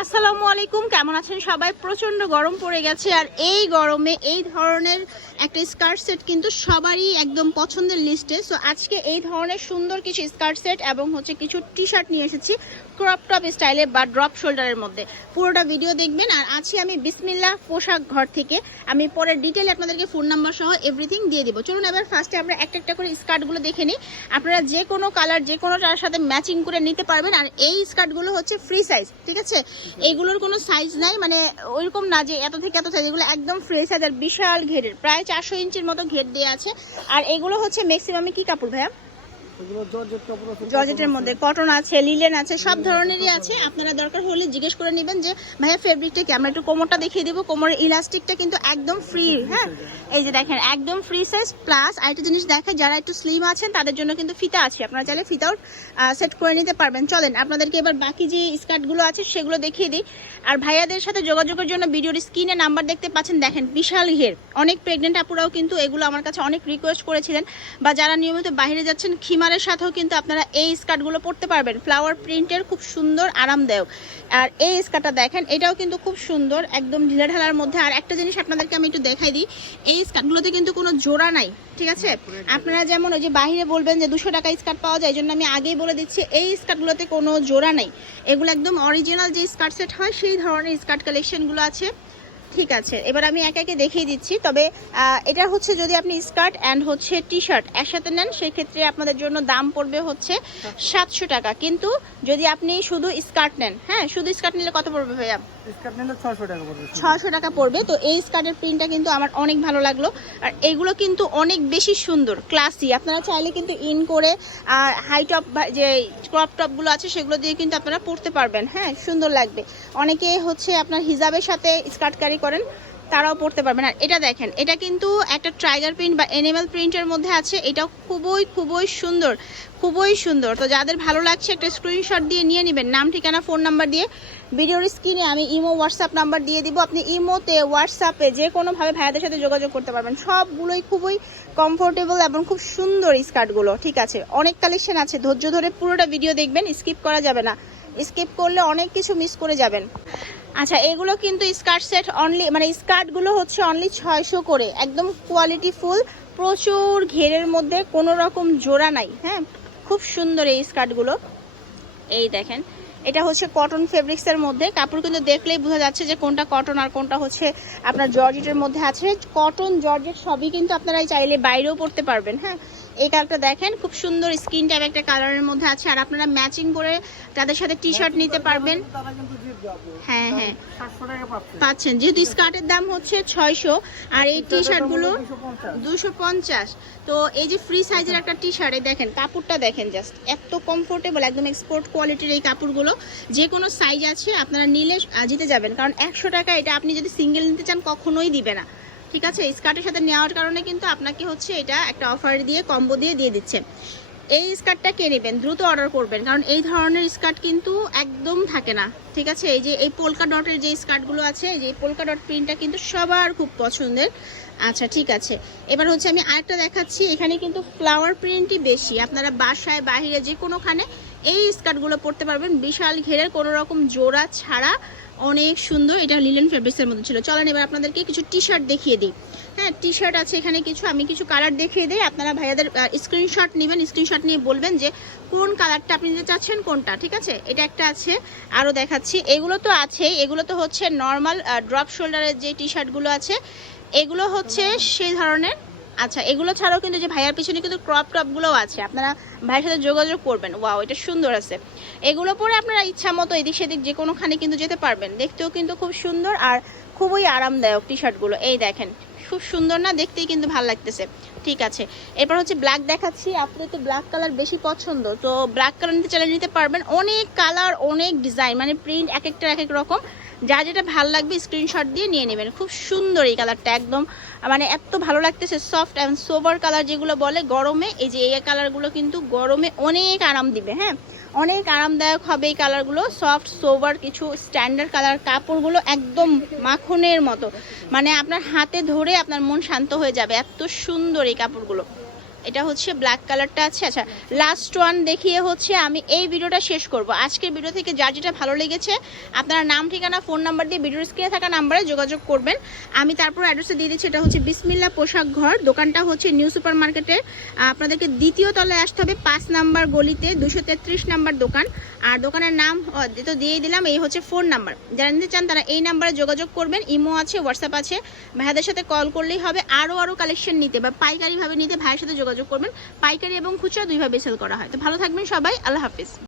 আসসালামু আলাইকুম, কেমন আছেন সবাই? প্রচণ্ড গরম পড়ে গেছে আর এই গরমে এই ধরনের একটা স্কার্ট সেট কিন্তু সবারই একদম পছন্দের লিস্টে। সো আজকে এই ধরনের সুন্দর কিছু স্কার্ট সেট এবং হচ্ছে কিছু টি শার্ট নিয়ে এসেছি ক্রপ টপ স্টাইলে বা ড্রপ শোল্ডারের মধ্যে। পুরোটা ভিডিও দেখবেন আর আছি আমি বিসমিল্লা পোশাক ঘর থেকে। আমি পরে ডিটেলে আপনাদেরকে ফোন নাম্বার সহ এভরিথিং দিয়ে দিব। চলুন এবার ফার্স্টে আমরা একটা একটা করে স্কার্টগুলো দেখে নিই। আপনারা যে কোনো কালার যে কোনোটার সাথে ম্যাচিং করে নিতে পারবেন আর এই স্কার্টগুলো হচ্ছে ফ্রি সাইজ ঠিক আছে? এইগুলোর কোনো সাইজ নাই মানে ওইরকম না যে এত থেকে এত সাইজ এগুলো একদম ফ্রেশ আছে আর বিশাল ঘেরের, প্রায় চারশো ইঞ্চির মতো ঘের দেওয়া আছে। আর এগুলো হচ্ছে ম্যাক্সিমামে কি কাপড় ভাইয়া? জর্জেটের মধ্যে কটন আছে লিলেন আছে সব ধরনেরই আছে। আপনারা দরকার হলে জিজ্ঞেস করে নেবেন যে ভাইয়া ফেব্রিকটা কি? আমরা একটু কোমরটা দেখিয়ে দেবো। কোমরের ইলাস্টিকটা কিন্তু একদম ফ্রি হ্যাঁ? এই যে দেখেন একদম ফ্রি সাইজ প্লাস আরেকটা জিনিস দেখেন যারা একটু স্লিম আছেন তাদের জন্য কিন্তু ফিতা আছে। আপনারা চাইলে ফিতাও সেট করে নিতে পারবেন। চলেন আপনাদেরকে এবার বাকি যে স্কার্টগুলো আছে সেগুলো দেখিয়ে দিই। আর ভাইয়াদের সাথে যোগাযোগের জন্য ভিডিওর স্ক্রিনে নাম্বার দেখতে পাচ্ছেন দেখেন বিশাল ঘের। অনেক প্রেগনেন্ট আপুরাও কিন্তু এগুলো আমার কাছে অনেক রিকোয়েস্ট করেছিলেন। বা যারা নিয়মিত বাইরে যাচ্ছেন খিমারের সাথেও কিন্তু আপনারা এই স্কার্টগুলো পরতে পারবেন। ফ্লাওয়ার প্রিন্টের খুব সুন্দর, আরামদায়ক। আর এই স্কার্টটা দেখেন, এটাও কিন্তু খুব সুন্দর, একদম ঢিলে ঢালার মধ্যে। আর একটা জিনিস আপনাদেরকে আমি একটু দেখাই দিই, এই স্কার্টগুলোতে কিন্তু কোনো জোড়া নাই, ঠিক আছে? আপনারা যেমন ওই যে বাহিরে বলবেন যে দুশো টাকা স্কার্ট পাওয়া যায়, এই জন্য আমি আগেই বলে দিচ্ছি, এই স্কার্টগুলোতে কোনো জোড়া নেই। এগুলো একদম অরিজিনাল যে স্কার্ট সেট হয়, সেই ধরনের স্কার্ট কালেকশনগুলো আছে। ঠিক আছে। এবার আমি একে একে দেখিয়ে দিচ্ছি। তবে এটা হচ্ছে যদি আপনি স্কার্ট অ্যান্ড হচ্ছে টি শার্ট একসাথে নেন, সেক্ষেত্রে আপনাদের জন্য দাম পড়বে হচ্ছে সাতশো টাকা। কিন্তু যদি আপনি শুধু স্কার্ট নেন হ্যাঁ শুধু স্কার্ট নিলে কত পড়বে ভাইয়া? ছশো টাকা পড়বে তো এই স্কার্টের প্রিন্টটা কিন্তু আমার অনেক ভালো লাগল। আর এগুলো কিন্তু অনেক বেশি সুন্দর ক্লাসি আপনারা চাইলে কিন্তু ইন করে আর হাই টপ যে ক্রপ টপগুলো আছে, সেগুলো দিয়ে কিন্তু আপনারা পড়তে পারবেন। হ্যাঁ সুন্দর লাগবে। অনেকে হচ্ছে আপনার হিজাবের সাথে স্কার্ট ক্যারি করেন। তারাও পড়তে পারবেন আর এটা দেখেন, এটা কিন্তু একটা ট্রাইগার প্রিন্ট বা এনিম্যাল প্রিন্টের মধ্যে আছে। এটা খুবই খুবই সুন্দর খুবই সুন্দর। তো যাদের ভালো লাগছে, একটা স্ক্রিনশট দিয়ে নিয়ে নেবেন। নাম, ঠিকানা ফোন নাম্বার দিয়ে ভিডিওর স্ক্রিনে আমি ইমো হোয়াটসঅ্যাপ নাম্বার দিয়ে দিব। আপনি ইমোতে হোয়াটসঅ্যাপে যে কোনোভাবে ভাইয়াদের সাথে যোগাযোগ করতে পারবেন। সবগুলোই খুবই কমফোর্টেবল এবং খুব সুন্দর স্কার্টগুলো ঠিক আছে? অনেক কালেকশন আছে। ধৈর্য ধরে পুরোটা ভিডিও দেখবেন স্কিপ করা যাবে না। স্কিপ করলে অনেক কিছু মিস করে যাবেন। আচ্ছা এগুলো কিন্তু স্কার্ট সেট অনলি মানে স্কার্টগুলো হচ্ছে অনলি ছয়শো করে। একদম কোয়ালিটি ফুল প্রচুর ঘেরের মধ্যে কোনো রকম জোড়া নাই হ্যাঁ? খুব সুন্দর এই স্কার্টগুলো। এই দেখেন, এটা হচ্ছে কটন ফেব্রিক্সের মধ্যে। কাপড় কিন্তু দেখলেই বোঝা যাচ্ছে যে কোনটা কটন আর কোনটা হচ্ছে আপনার জর্জেটের মধ্যে আছে। কটন জর্জেট সবই কিন্তু আপনারা চাইলে বাইরেও পড়তে পারবেন হ্যাঁ? এই কালারটা দেখেন খুব সুন্দর স্কিন টাইপ একটা কালারের মধ্যে আছে। আর আপনারা ম্যাচিং করে তাদের সাথে টি শার্ট নিতে পারবেন। হ্যাঁ হ্যাঁ। পাচ্ছেন। যেহেতু স্কার্টের দাম হচ্ছে ছয়শো আর এই টি শার্টগুলো দুশো পঞ্চাশ। তো এই যে ফ্রি সাইজের একটা টি শার্ট এই দেখেন কাপড়টা দেখেন জাস্ট এত কমফোর্টেবল একদম এক্সপোর্ট কোয়ালিটির এই কাপড়গুলো। যে কোনো সাইজ আছে আপনারা নিলে জিতে যাবেন। কারণ একশো টাকা এটা আপনি যদি সিঙ্গেল নিতে চান কখনোই দিবে না। ঠিক আছে স্কার্টের সাথে নেওয়ার কারণে কিন্তু আপনাকে হচ্ছে এটা একটা অফার দিয়ে কম্বো দিয়ে দিয়ে দিচ্ছে। এই স্কার্টটা কে নেবেন? দ্রুত অর্ডার করবেন, কারণ এই ধরনের স্কার্ট কিন্তু একদম থাকে না। ঠিক আছে, এই যে, এই পোলকা ডটের যে স্কার্টগুলো আছে, এই যে পোলকা ডট প্রিন্টটা কিন্তু সবার খুব পছন্দের। আচ্ছা ঠিক আছে। এবার হচ্ছে আমি আরেকটা দেখাচ্ছি, এখানে কিন্তু ফ্লাওয়ার প্রিন্টই বেশি। আপনারা বাসায়, বাহিরে যে কোনোখানে এই স্কার্টগুলো পরতে পারবেন। বিশাল ঘেরের কোনো রকম জোড়া ছাড়া অনেক সুন্দর। এটা লিলেন ফেব্রিক্সের মধ্যে ছিল। চলেন এবার আপনাদেরকে কিছু টি শার্ট দেখিয়ে দিই। হ্যাঁ টি শার্ট আছে এখানে কিছু। আমি কিছু কালার দেখিয়ে দিই। আপনারা ভাইয়াদের স্ক্রিনশট নেবেন স্ক্রিনশট নিয়ে বলবেন যে কোন কালারটা আপনি নিতে চাচ্ছেন, কোনটা, ঠিক আছে? এটা একটা আছে আরও দেখাচ্ছি। এগুলো তো আছেই। এগুলো তো হচ্ছে নর্মাল ড্রপ শোল্ডারের যে টি শার্টগুলো আছে, এগুলো হচ্ছে সেই ধরনের আচ্ছা এগুলো ছাড়াও কিন্তু যে ভাইয়ার পিছনে কিন্তু ক্রপ টপগুলোও আছে। আপনারা ভাইয়ের সাথে যোগাযোগ করবেন। ওয়াও এটা সুন্দর আছে। এগুলো পরে আপনারা ইচ্ছা মতো এদিক সেদিক যে কোনোখানে কিন্তু যেতে পারবেন। দেখতেও কিন্তু খুব সুন্দর আর খুবই আরামদায়ক টি শার্টগুলো এই দেখেন, খুব সুন্দর না? দেখতেই কিন্তু ভালো লাগতেছে। ঠিক আছে। এরপর হচ্ছে ব্ল্যাক দেখাচ্ছি। আপনাদের তো ব্ল্যাক কালার বেশি পছন্দ। তো ব্ল্যাক কালার নিতে চাইলে নিতে পারবেন। অনেক কালার অনেক ডিজাইন মানে প্রিন্ট এক একটা এক এক রকম। যা যেটা ভালো লাগবে স্ক্রিনশট দিয়ে নিয়ে নেবেন। খুব সুন্দর এই কালারটা একদম মানে এত ভালো লাগতেছে সফট অ্যান্ড সোভার কালার যেগুলো বলে গরমে, এই যে এই কালারগুলো কিন্তু গরমে অনেক আরাম দিবে হ্যাঁ? অনেক আরামদায়ক হবে এই কালারগুলো সফট সোভার কিছু স্ট্যান্ডার্ড কালার কাপড়গুলো একদম মাখনের মতো। মানে আপনার হাতে ধরে আপনার মন শান্ত হয়ে যাবে, এত সুন্দর এই কাপড়গুলো। এটা হচ্ছে ব্ল্যাক কালারটা আছে। আচ্ছা লাস্ট ওয়ান দেখিয়ে হচ্ছে আমি এই ভিডিওটা শেষ করব। আজকের ভিডিও থেকে যার যেটা ভালো লেগেছে, আপনারা নাম, ঠিকানা ফোন নাম্বার দিয়ে ভিডিওর স্ক্রিনে থাকা নাম্বারে যোগাযোগ করবেন। আমি তারপর অ্যাড্রেসে দিয়ে দিচ্ছি, এটা হচ্ছে বিসমিল্লা পোশাক ঘর। দোকানটা হচ্ছে নিউ সুপার মার্কেটে আপনাদেরকে দ্বিতীয় তলায় আসতে হবে পাঁচ নাম্বার গলিতে দুশো তেত্রিশ নাম্বার দোকান। আর দোকানের নাম তো দিয়েই দিলাম, এই হচ্ছে ফোন নাম্বার যারা নিতে চান তারা এই নাম্বারে যোগাযোগ করবেন, ইমো আছে হোয়াটসঅ্যাপ আছে। ভাইয়াদের সাথে কল করলেই হবে আরও আরও কালেকশন নিতে বা পাইকারিভাবে নিতে ভাইয়ের সাথে যোগাযোগ করবেন। পাইকারি এবং খুচরা দুইভাবে সেল করা হয়। তো ভালো থাকবেন সবাই। আল্লাহ হাফিজ।